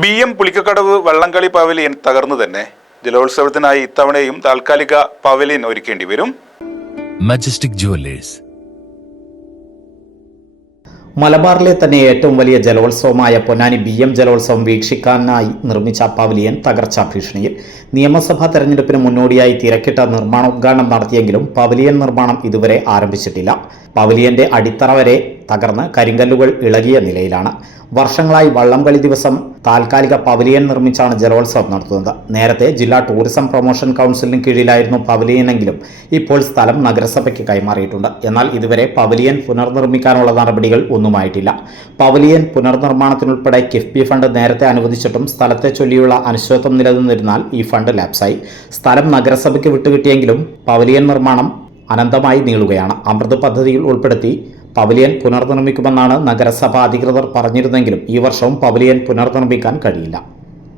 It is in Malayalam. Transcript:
BM പുളിക്കക്കടവ് വള്ളംകളി പവലിയൻ തകർന്നു തന്നെ. ജലോത്സവത്തിനായി ഇത്തവണയും താൽക്കാലിക പവലിയൻ ഒരുക്കേണ്ടി വരും. Majestic jewellers. മലബാറിലെ തന്നെ ഏറ്റവും വലിയ ജലോത്സവമായ പൊന്നാനി BM ജലോത്സവം വീക്ഷിക്കാനായി നിർമ്മിച്ച പവലിയൻ തകർച്ചാ ഭീഷണിയിൽ. നിയമസഭാ തെരഞ്ഞെടുപ്പിന് മുന്നോടിയായി തിരക്കിട്ട നിർമ്മാണോദ്ഘാടനം നടത്തിയെങ്കിലും പവലിയൻ നിർമ്മാണം ഇതുവരെ ആരംഭിച്ചിട്ടില്ല. പവലിയന്റെ അടിത്തറ വരെ തകർന്ന് കരിങ്കല്ലുകൾ ഇളകിയ നിലയിലാണ്. വർഷങ്ങളായി വള്ളംകളി ദിവസം താൽക്കാലിക പവലിയൻ നിർമ്മിച്ചാണ് ജലോത്സവം നടത്തുന്നത്. നേരത്തെ ജില്ലാ ടൂറിസം പ്രൊമോഷൻ കൗൺസിലിന് കീഴിലായിരുന്നു പവലിയനെങ്കിലും ഇപ്പോൾ സ്ഥലം നഗരസഭയ്ക്ക് കൈമാറിയിട്ടുണ്ട്. എന്നാൽ ഇതുവരെ പവലിയൻ പുനർനിർമ്മിക്കാനുള്ള നടപടികൾ ഒന്നുമായിട്ടില്ല. പവലിയൻ പുനർനിർമ്മാണത്തിനുൾപ്പെടെ കിഫ്ബി ഫണ്ട് നേരത്തെ അനുവദിച്ചിട്ടും സ്ഥലത്തെ ചൊല്ലിയുള്ള അനിശ്ചിതത്വം നിലനിന്നിരുന്നാൽ ഈ ഫണ്ട് ലാപ്സായി. സ്ഥലം നഗരസഭയ്ക്ക് വിട്ടുകിട്ടിയെങ്കിലും പവലിയൻ നിർമ്മാണം അനന്തമായി നീളുകയാണ്. അമൃത് പദ്ധതിയിൽ ഉൾപ്പെടുത്തി പവലിയൻ പുനർനിർമ്മിക്കുമെന്നാണ് നഗരസഭ അധികൃതർ പറഞ്ഞിരുന്നെങ്കിലും ഈ വർഷവും പവലിയൻ പുനർനിർമ്മിക്കാൻ കഴിയില്ല.